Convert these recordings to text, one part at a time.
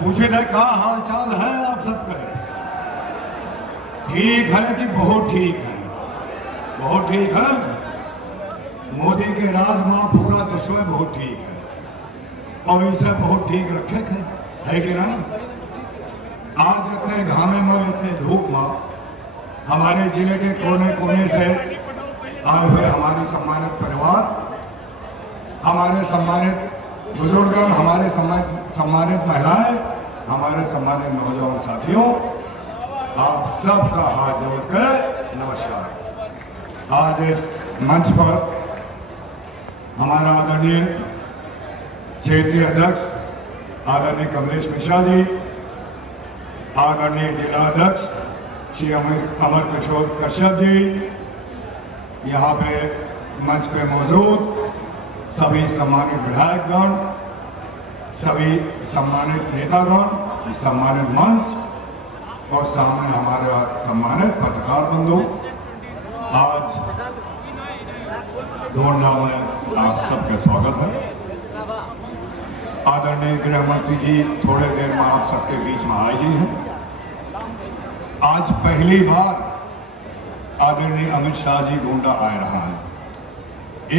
पूछे थे क्या हाल चाल है आप सबके? ठीक है कि बहुत ठीक है? बहुत ठीक है। मोदी के राज मां पूरा विश्व में बहुत ठीक है और इसे बहुत ठीक रखे थे, है कि नहीं? आज इतने घामे में, इतने धूप में हमारे जिले के कोने कोने से आए हुए हमारी सम्मानित परिवार, हमारे सम्मानित बुजुर्गन, हमारे सम्मानित महिलाएं, हमारे सम्मानित नौजवान साथियों, आप सबका हाथ जोड़कर नमस्कार। आज इस मंच पर हमारा आदरणीय क्षेत्रीय अध्यक्ष आदरणीय कमलेश मिश्रा जी, आदरणीय जिला अध्यक्ष श्री अमर किशोर कश्यप जी, यहाँ पे मंच पे मौजूद सभी सम्मानित विधायकगण, सभी सम्मानित नेतागण, सम्मानित मंच और सामने हमारा सम्मानित पत्रकार बंधु, आज गोंडा में आप सबका स्वागत है। आदरणीय गृह मंत्री जी थोड़े देर में आप सबके बीच में आए जी हैं। आज पहली बार आदरणीय अमित शाह जी गोंडा आ रहा है।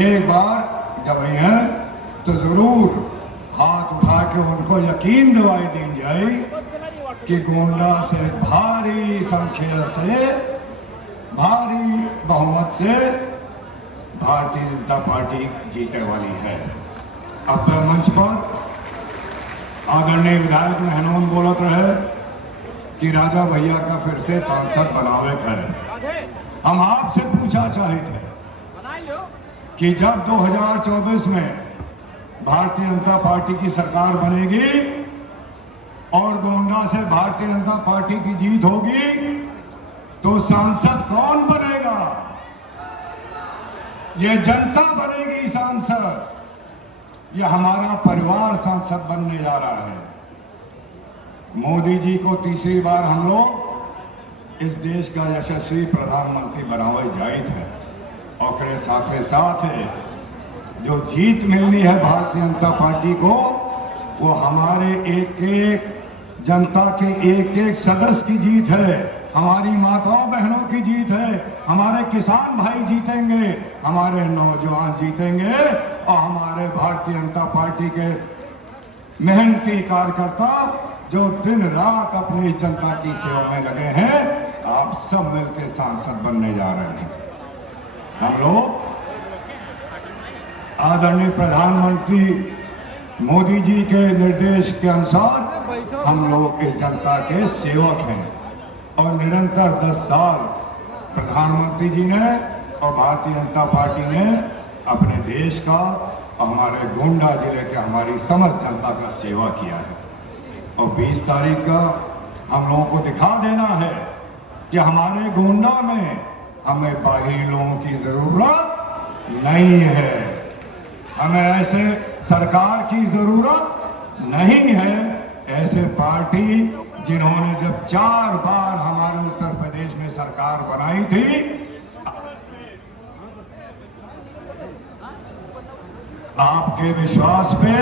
एक बार जब आई हैं तो जरूर हाथ उठा के उनको यकीन दिलाई दी जाए कि गोंडा से भारी संख्या से, भारी बहुमत से भारतीय जनता पार्टी जीतने वाली है। अब मंच पर आदरणीय विधायक मेहनौन बोलत रहे कि राजा भैया का फिर से सांसद बनावे है। हम आपसे पूछा चाहे थे कि जब 2024 में भारतीय जनता पार्टी की सरकार बनेगी और गोंडा से भारतीय जनता पार्टी की जीत होगी तो सांसद कौन बनेगा? ये जनता बनेगी सांसद, ये हमारा परिवार सांसद बनने जा रहा है। मोदी जी को तीसरी बार हम लोग इस देश का यशस्वी प्रधानमंत्री बनावे जाए थे और साथ साथ जो जीत मिलनी है भारतीय जनता पार्टी को, वो हमारे एक एक जनता के एक एक सदस्य की जीत है, हमारी माताओं बहनों की जीत है, हमारे किसान भाई जीतेंगे, हमारे नौजवान जीतेंगे और हमारे भारतीय जनता पार्टी के मेहनती कार्यकर्ता जो दिन रात अपनी जनता की सेवा में लगे हैं, आप सब मिलकर सांसद बनने जा रहे हैं। हम लोग आदरणीय प्रधानमंत्री मोदी जी के निर्देश के अनुसार हम लोग इस जनता के सेवक हैं और निरंतर 10 साल प्रधानमंत्री जी ने और भारतीय जनता पार्टी ने अपने देश का और हमारे गोंडा जिले के हमारी समस्त जनता का सेवा किया है। और 20 तारीख का हम लोगों को दिखा देना है कि हमारे गोंडा में हमें बाहरी लोगों की जरूरत नहीं है, हमें ऐसे सरकार की जरूरत नहीं है। ऐसे पार्टी जिन्होंने जब 4 बार हमारे उत्तर प्रदेश में सरकार बनाई थी, आपके विश्वास पे,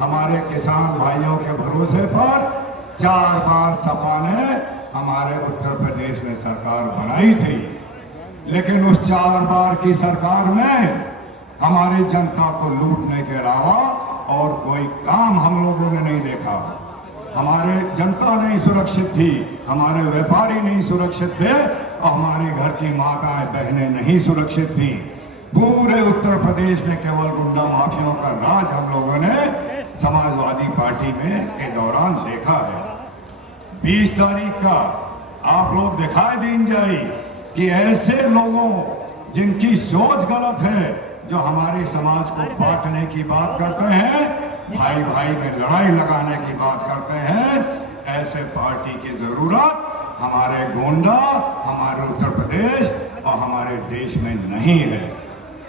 हमारे किसान भाइयों के भरोसे पर 4 बार सपा ने हमारे उत्तर प्रदेश में सरकार बनाई थी। लेकिन उस 4 बार की सरकार में हमारी जनता को लूटने के अलावा और कोई काम हम लोगों ने नहीं देखा। हमारे जनता नहीं सुरक्षित थी, हमारे व्यापारी नहीं सुरक्षित थे और हमारे घर की माताएं बहनें नहीं सुरक्षित थी। पूरे उत्तर प्रदेश में केवल गुंडा माफियाओं का राज हम लोगों ने समाजवादी पार्टी में के दौरान देखा है। 20 तारीख का आप लोग दिखाई दीन जाए कि ऐसे लोगों जिनकी सोच गलत है, जो हमारे समाज को बांटने की बात करते हैं, भाई भाई में लड़ाई लगाने की बात करते हैं, ऐसे पार्टी की जरूरत हमारे गोंडा, हमारे उत्तर प्रदेश और हमारे देश में नहीं है।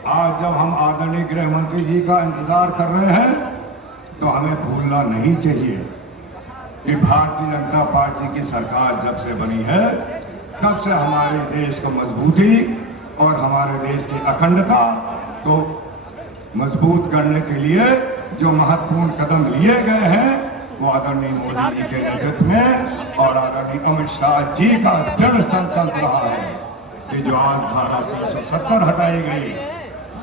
आज जब हम आदरणीय गृह मंत्री जी का इंतजार कर रहे हैं तो हमें भूलना नहीं चाहिए कि भारतीय जनता पार्टी की सरकार जब से बनी है तब से हमारे देश को मजबूती और हमारे देश की अखंडता को मजबूत करने के लिए जो महत्वपूर्ण कदम लिए गए हैं वो आदरणीय मोदी जी के नेतृत्व में और आदरणीय अमित शाह जी का दृढ़ संकल्प रहा है कि जो आज धारा 370 हटाई गई,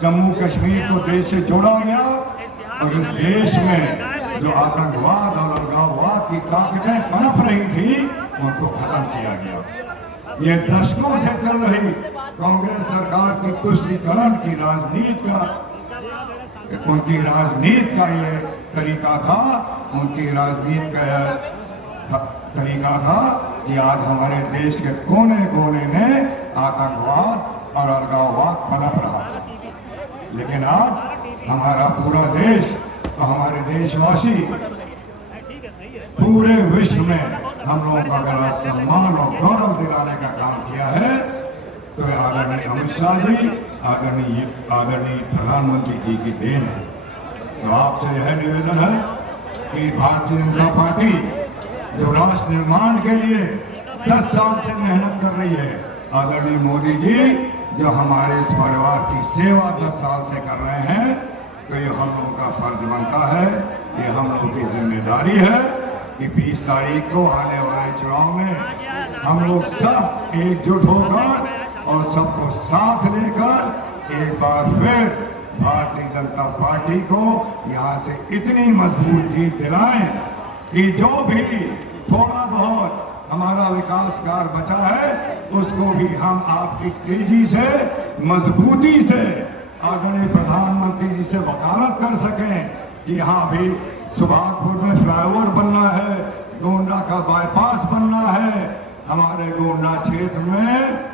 जम्मू कश्मीर को देश से जोड़ा गया और इस देश में जो आतंकवाद और अलगाववाद की ताकतें पनप रही थी उनको खत्म किया गया। ये दशकों से चल रही कांग्रेस सरकार की तुष्टीकरण की राजनीति का, उनकी राजनीति का ये तरीका था, उनकी राजनीति का तरीका था कि आज हमारे देश के कोने कोने में आतंकवाद और अलगाववाद पनप रहा था। लेकिन आज हमारा पूरा देश और हमारे देशवासी पूरे विश्व में हम लोगों का बड़ा सम्मान और गौरव दिलाने का काम किया है। तो आदरणीय अमित शाह जी, आदरणीय प्रधानमंत्री जी की देन है। तो आपसे यह निवेदन है कि भारतीय जनता पार्टी जो राष्ट्र निर्माण के लिए 10 साल से मेहनत कर रही है, आदरणीय मोदी जी जो हमारे इस परिवार की सेवा 10 साल से कर रहे हैं, तो ये हम लोगों का फर्ज बनता है, ये हम लोगों की जिम्मेदारी है कि 20 तारीख को आने वाले चुनाव में हम लोग सब एकजुट होकर और सबको साथ लेकर एक बार फिर भारतीय जनता पार्टी को यहाँ से इतनी मजबूत जीत दिलाएं कि जो भी थोड़ा बहुत हमारा विकास कार्य बचा है उसको भी हम आपकी तेजी से, मजबूती से आदरणीय प्रधानमंत्री जी से वकालत कर सकें कि यहाँ भी सुभागपुर में फ्लाईओवर बनना है, गोंडा का बाईपास बनना है, हमारे गोंडा क्षेत्र में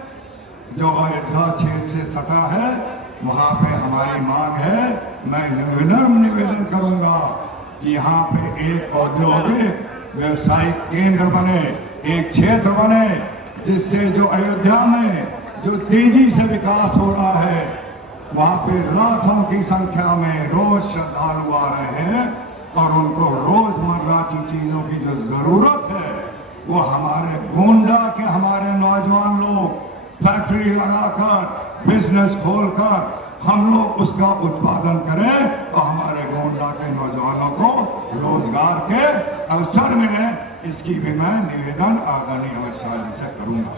जो अयोध्या क्षेत्र से सटा है वहाँ पे हमारी मांग है। मैं विनम्र निवेदन करूँगा कि यहाँ पे एक औद्योगिक व्यवसायिक केंद्र बने, एक क्षेत्र बने जिससे जो अयोध्या में जो तेजी से विकास हो रहा है, वहाँ पे लाखों की संख्या में रोज श्रद्धालु आ रहे हैं और उनको रोजमर्रा की चीजों की जो जरूरत है वो हमारे गोंडा के हमारे नौजवान लोग फैक्ट्री लगाकर, बिजनेस खोलकर हम लोग उसका उत्पादन करें और हमारे गोंडा के नौजवानों को रोजगार के अवसर मिले। इसकी भी मैं निवेदन आदरणीय अमित शाह जी से करूंगा।